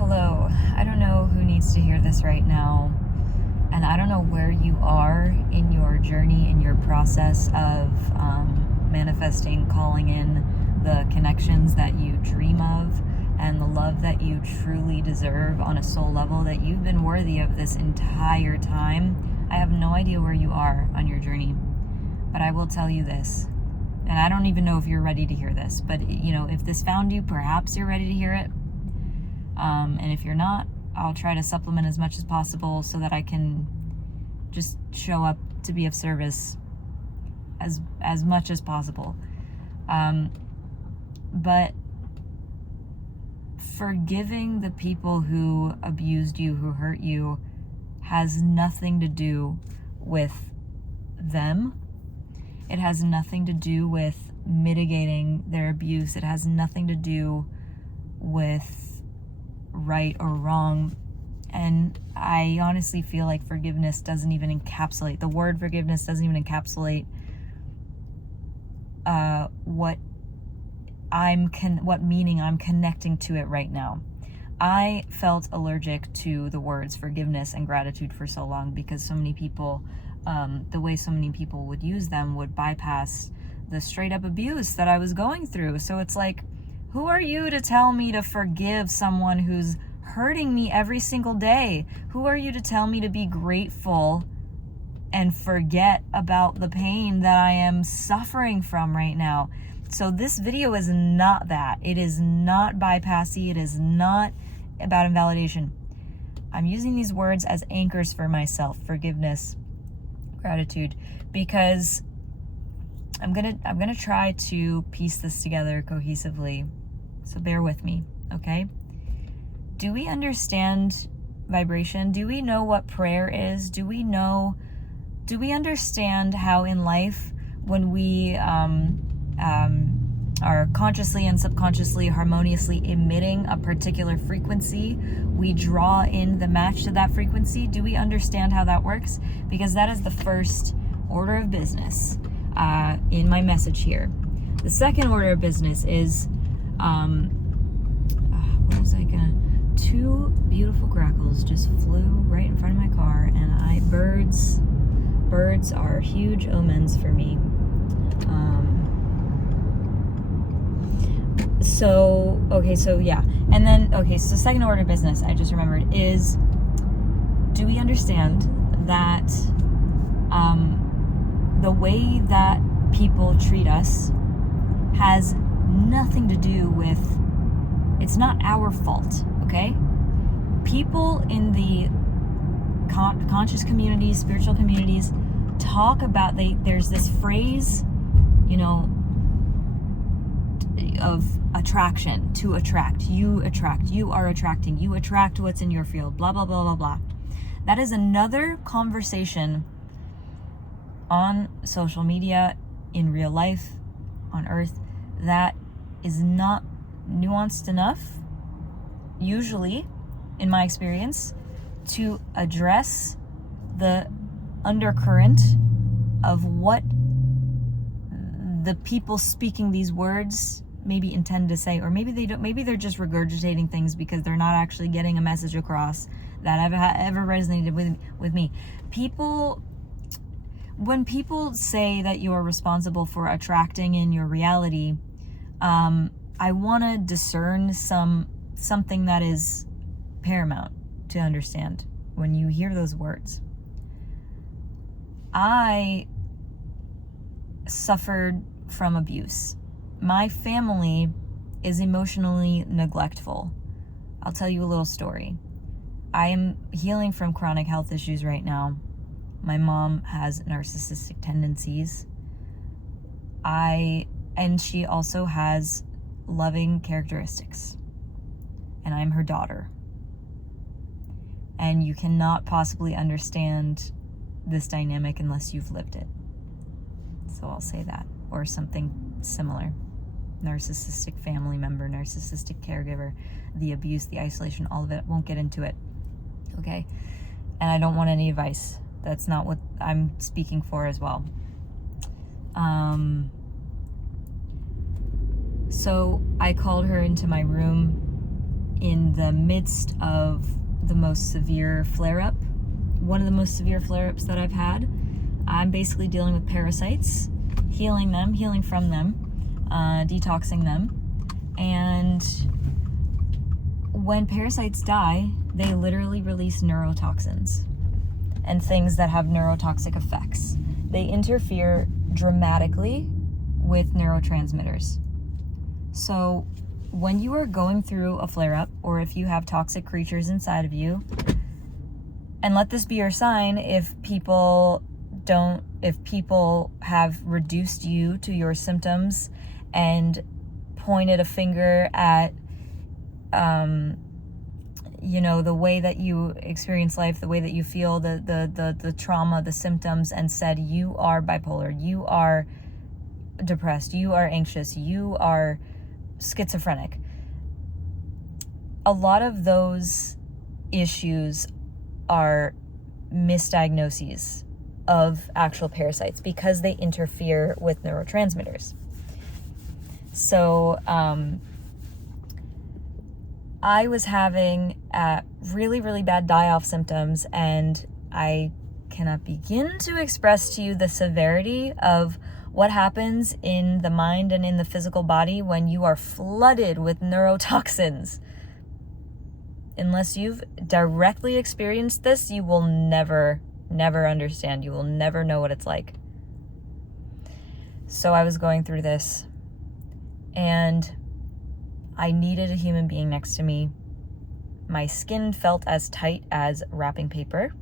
Hello. I don't know who needs to hear this right now, and I don't know where you are in your journey, in your process of manifesting, calling in the connections that you dream of and the love that you truly deserve on a soul level, that you've been worthy of this entire time. I have no idea where you are on your journey, but I will tell you this, and I don't even know if you're ready to hear this, but if this found you, perhaps you're ready to hear it. And if you're not, I'll try to supplement as much as possible so that I can just show up to be of service as much as possible. But forgiving the people who abused you, who hurt you, has nothing to do with them. It has nothing to do with mitigating their abuse. It has nothing to do with right or wrong. And I honestly feel like forgiveness doesn't even encapsulate, the word forgiveness doesn't even encapsulate what meaning I'm connecting to it right now. I felt allergic to the words forgiveness and gratitude for so long because so many people, the way so many people would use them would bypass the straight up abuse that I was going through. So it's like, who are you to tell me to forgive someone who's hurting me every single day? Who are you to tell me to be grateful and forget about the pain that I am suffering from right now? So this video is not that. It is not bypassy. It is not about invalidation. I'm using these words as anchors for myself, forgiveness, gratitude, because I'm gonna try to piece this together cohesively. So bear with me, okay? Do we understand vibration? Do we know what prayer is? Do we understand how in life, when we are consciously and subconsciously harmoniously emitting a particular frequency, we draw in the match to that frequency? Do we understand how that works? Because that is the first order of business in my message here. The second order of business is, what was I gonna? Two beautiful grackles just flew right in front of my car, and birds are huge omens for me. So second order of business, I just remembered, is, do we understand that the way that people treat us has nothing to do with, it's not our fault, okay? People in the conscious communities, spiritual communities, talk about, there's this phrase, of attraction, to attract, you are attracting, you attract what's in your field, blah, blah, blah, blah, blah. That is another conversation on social media, in real life, on earth, that is not nuanced enough, usually, in my experience, to address the undercurrent of what the people speaking these words maybe intend to say, or maybe they don't, maybe they're just regurgitating things because they're not actually getting a message across that ever resonated with me. When people say that you are responsible for attracting in your reality, I want to discern something that is paramount to understand when you hear those words. I suffered from abuse. My family is emotionally neglectful. I'll tell you a little story. I am healing from chronic health issues right now. My mom has narcissistic tendencies. And she also has loving characteristics. And I'm her daughter. And you cannot possibly understand this dynamic unless you've lived it. So I'll say that. Or something similar. Narcissistic family member, narcissistic caregiver, the abuse, the isolation, all of it. Won't get into it. Okay? And I don't want any advice. That's not what I'm speaking for as well. So I called her into my room in the midst of the most severe flare-up, one of the most severe flare-ups that I've had. I'm basically dealing with parasites, healing them, healing from them, detoxing them. And when parasites die, they literally release neurotoxins and things that have neurotoxic effects. They interfere dramatically with neurotransmitters. So when you are going through a flare-up, or if you have toxic creatures inside of you, and let this be your sign if people have reduced you to your symptoms and pointed a finger at the way that you experience life, the way that you feel, the trauma, the symptoms, and said you are bipolar, you are depressed, you are anxious, you are schizophrenic. A lot of those issues are misdiagnoses of actual parasites because they interfere with neurotransmitters. So I was having really, really bad die-off symptoms, and I cannot begin to express to you the severity of what happens in the mind and in the physical body when you are flooded with neurotoxins. Unless you've directly experienced this, you will never understand. You will never know what it's like. So I was going through this, and I needed a human being next to me. My skin felt as tight as wrapping paper.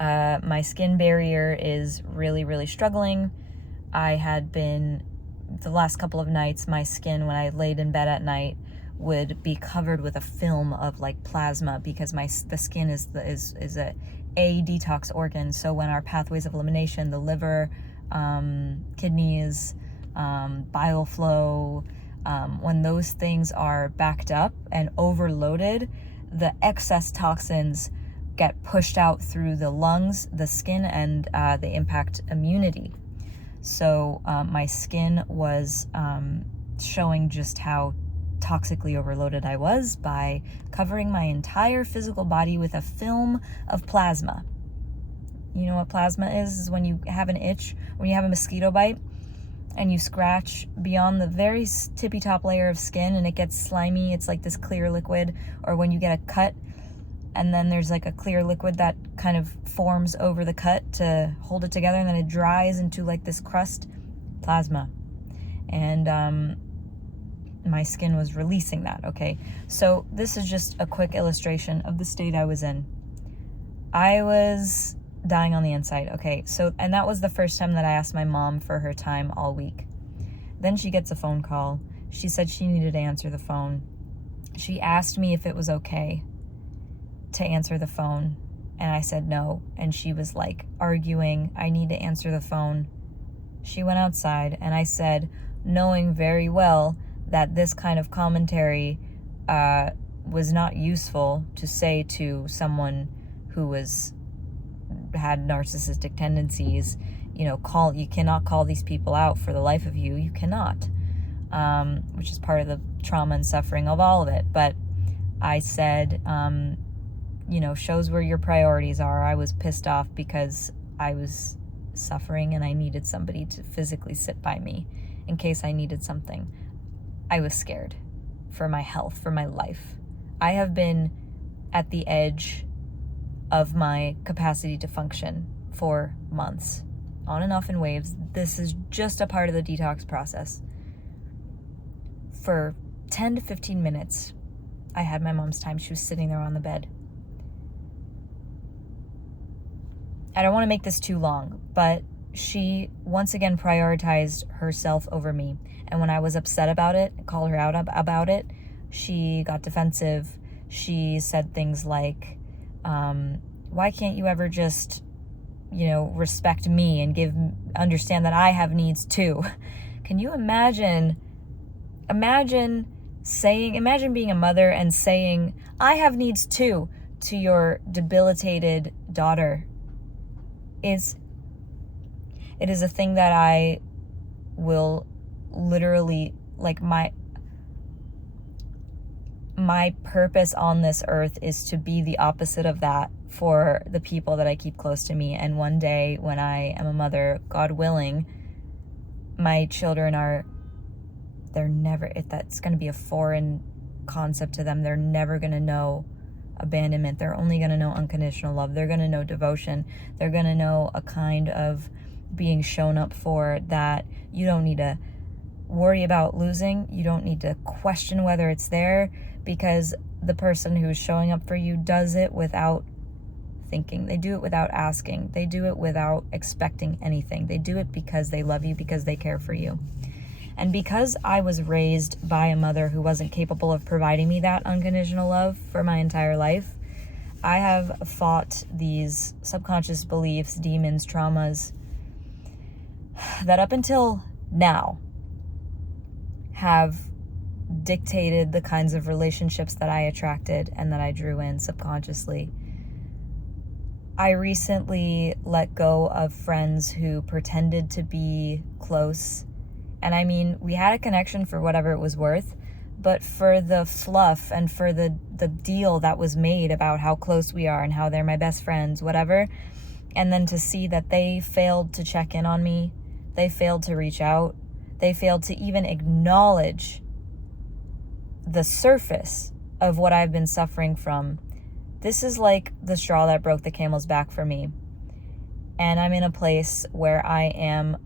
My skin barrier is really, really struggling. I had been, the last couple of nights, my skin, when I laid in bed at night, would be covered with a film of like plasma, because the skin is a detox organ. So when our pathways of elimination, the liver, kidneys, bile flow, when those things are backed up and overloaded, the excess toxins get pushed out through the lungs, the skin, and they impact immunity. So my skin was showing just how toxically overloaded I was by covering my entire physical body with a film of plasma. You know what plasma is? Is when you have an itch, when you have a mosquito bite, and you scratch beyond the very tippy top layer of skin and it gets slimy. It's like this clear liquid. Or when you get a cut and then there's like a clear liquid that kind of forms over the cut to hold it together, and then it dries into like this crust. Plasma. And my skin was releasing that. Okay, so this is just a quick illustration of the state I was in. I was dying on the inside. Okay, so, and that was the first time that I asked my mom for her time all week. Then she gets a phone call. She said she needed to answer the phone. She asked me if it was okay to answer the phone, and I said no. And she was like arguing, I need to answer the phone. She went outside, and I said, knowing very well that this kind of commentary was not useful to say to someone who had narcissistic tendencies. You cannot call these people out for the life of you. You cannot, which is part of the trauma and suffering of all of it. But I said, shows where your priorities are. I was pissed off because I was suffering and I needed somebody to physically sit by me in case I needed something. I was scared for my health, for my life. I have been at the edge of my capacity to function for months, on and off in waves. This is just a part of the detox process. For 10 to 15 minutes, I had my mom's time. She was sitting there on the bed. I don't want to make this too long, but she once again prioritized herself over me. And when I was upset about it, called her out about it, she got defensive. She said things like, why can't you ever just, respect me and understand that I have needs too? Can you imagine being a mother and saying, I have needs too, to your debilitated daughter? It is a thing that I will literally, like, my my purpose on this earth is to be the opposite of that for the people that I keep close to me. And one day when I am a mother, God willing, my children that's going to be a foreign concept to them. They're never going to know abandonment. They're only going to know unconditional love. They're going to know devotion. They're going to know a kind of being shown up for that you don't need to worry about losing. You don't need to question whether it's there, because the person who is showing up for you does it without thinking. They do it without asking. They do it without expecting anything. They do it because they love you, because they care for you. And because I was raised by a mother who wasn't capable of providing me that unconditional love for my entire life, I have fought these subconscious beliefs, demons, traumas that up until now have dictated the kinds of relationships that I attracted and that I drew in subconsciously. I recently let go of friends who pretended to be close. And I mean, we had a connection for whatever it was worth, but for the fluff and for the deal that was made about how close we are and how they're my best friends, whatever, and then to see that they failed to check in on me, they failed to reach out, they failed to even acknowledge the surface of what I've been suffering from. This is like the straw that broke the camel's back for me. And I'm in a place where I am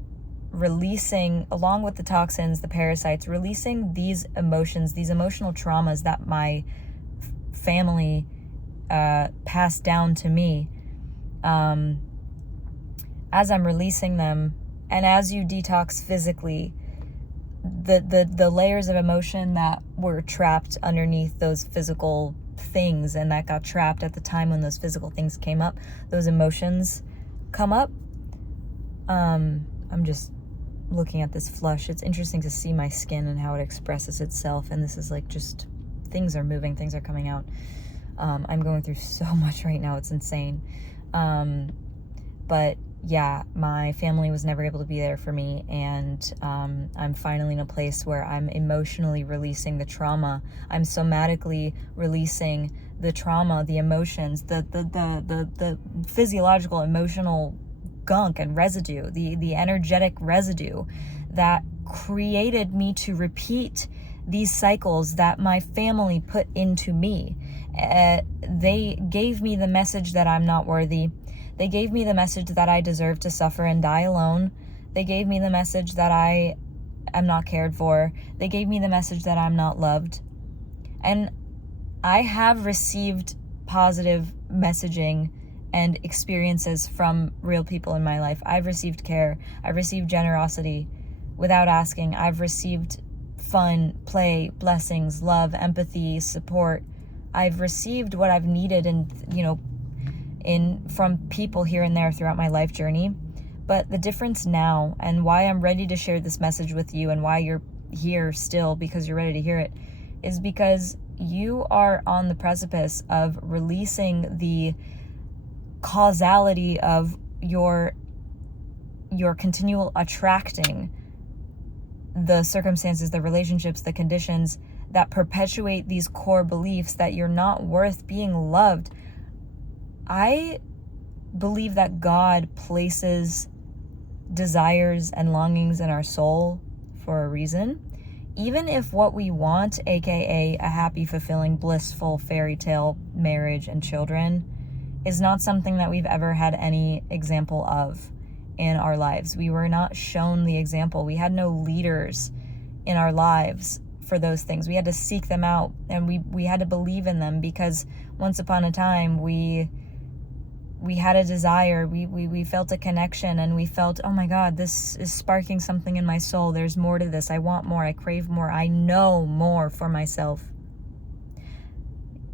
releasing, along with the toxins, the parasites, releasing these emotions, these emotional traumas that my family passed down to me. As I'm releasing them, and as you detox physically, the layers of emotion that were trapped underneath those physical things and that got trapped at the time when those physical things came up, those emotions come up. I'm just looking at this flush. It's interesting to see my skin and how it expresses itself, and this is like just things are moving, things are coming out. I'm going through so much right now, it's insane. But yeah, my family was never able to be there for me, and I'm finally in a place where I'm emotionally releasing the trauma. I'm somatically releasing the trauma, the emotions, the physiological, emotional gunk and residue, the energetic residue that created me to repeat these cycles that my family put into me. They gave me the message that I'm not worthy. They gave me the message that I deserve to suffer and die alone. They gave me the message that I am not cared for. They gave me the message that I'm not loved. And I have received positive messaging and experiences from real people in my life. I've received care. I've received generosity without asking. I've received fun, play, blessings, love, empathy, support. I've received what I've needed and, from people here and there throughout my life journey. But the difference now, and why I'm ready to share this message with you, and why you're here still because you're ready to hear it, is because you are on the precipice of releasing the causality of your continual attracting the circumstances, the relationships, the conditions that perpetuate these core beliefs that you're not worth being loved. I believe that God places desires and longings in our soul for a reason. Even if what we want, aka a happy, fulfilling, blissful fairy tale marriage and children, is not something that we've ever had any example of in our lives. We were not shown the example. We had no leaders in our lives for those things. We had to seek them out, and we had to believe in them, because once upon a time we had a desire, we felt a connection, and we felt, oh my God, this is sparking something in my soul. There's more to this. I want more. I crave more. I know more for myself.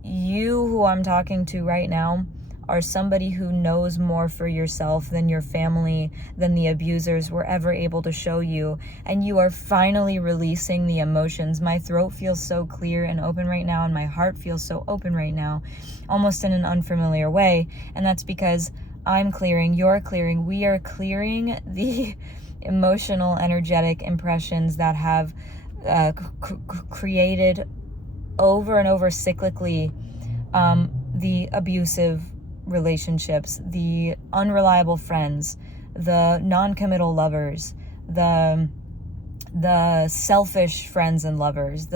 You who I'm talking to right now are somebody who knows more for yourself than your family, than the abusers were ever able to show you. And you are finally releasing the emotions. My throat feels so clear and open right now, and my heart feels so open right now, almost in an unfamiliar way. And that's because I'm clearing, you're clearing, we are clearing the emotional, energetic impressions that have created over and over cyclically, the abusive relationships, the unreliable friends, the non-committal lovers, the selfish friends and lovers,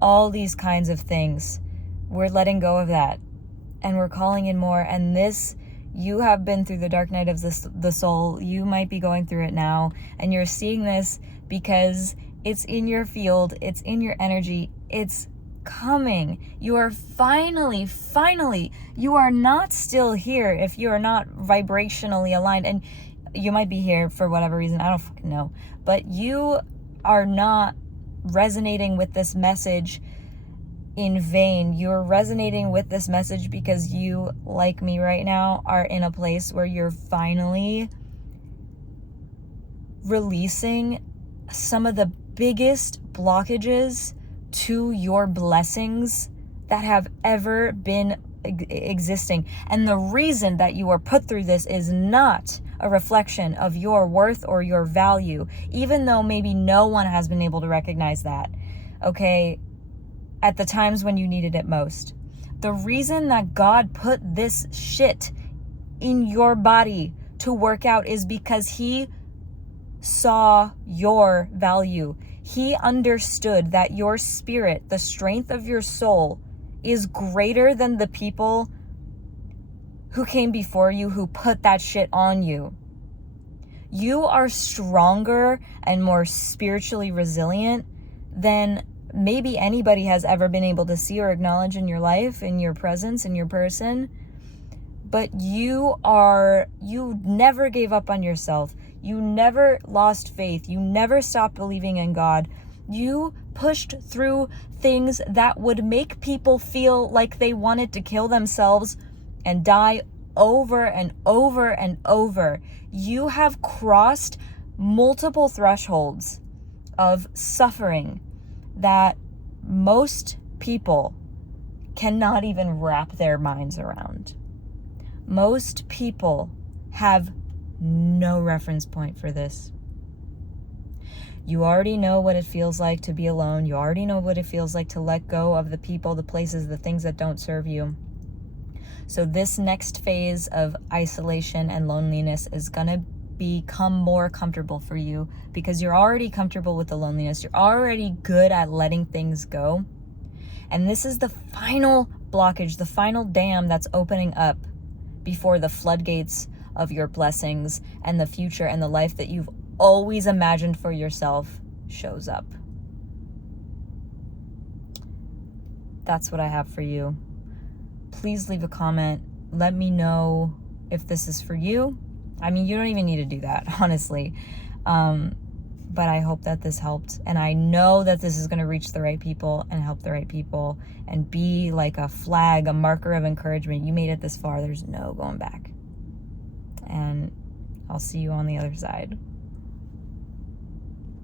all these kinds of things. We're letting go of that, and we're calling in more. And this, you have been through the dark night of the soul. You might be going through it now, and you're seeing this because it's in your field, it's in your energy, it's coming. You are finally, you are not still here if you are not vibrationally aligned. And you might be here for whatever reason, I don't fucking know, but you are not resonating with this message in vain. You're resonating with this message because you, like me right now, are in a place where you're finally releasing some of the biggest blockages to your blessings that have ever been existing. And the reason that you are put through this is not a reflection of your worth or your value, even though maybe no one has been able to recognize that, okay, at the times when you needed it most. The reason that God put this shit in your body to work out is because He saw your value. He understood that your spirit, the strength of your soul, is greater than the people who came before you, who put that shit on you. You are stronger and more spiritually resilient than maybe anybody has ever been able to see or acknowledge in your life, in your presence, in your person. But you never gave up on yourself. You never lost faith. You never stopped believing in God. You pushed through things that would make people feel like they wanted to kill themselves and die over and over and over. You have crossed multiple thresholds of suffering that most people cannot even wrap their minds around. Most people have no reference point for this. You already know what it feels like to be alone. You already know what it feels like to let go of the people, the places, the things that don't serve you. So this next phase of isolation and loneliness is going to become more comfortable for you because you're already comfortable with the loneliness. You're already good at letting things go. And this is the final blockage, the final dam that's opening up before the floodgates of your blessings and the future and the life that you've always imagined for yourself shows up. That's what I have for you. Please leave a comment. Let me know if this is for you. I mean, you don't even need to do that, honestly. But I hope that this helped. And I know that this is going to reach the right people and help the right people and be like a flag, a marker of encouragement. You made it this far. There's no going back. And I'll see you on the other side.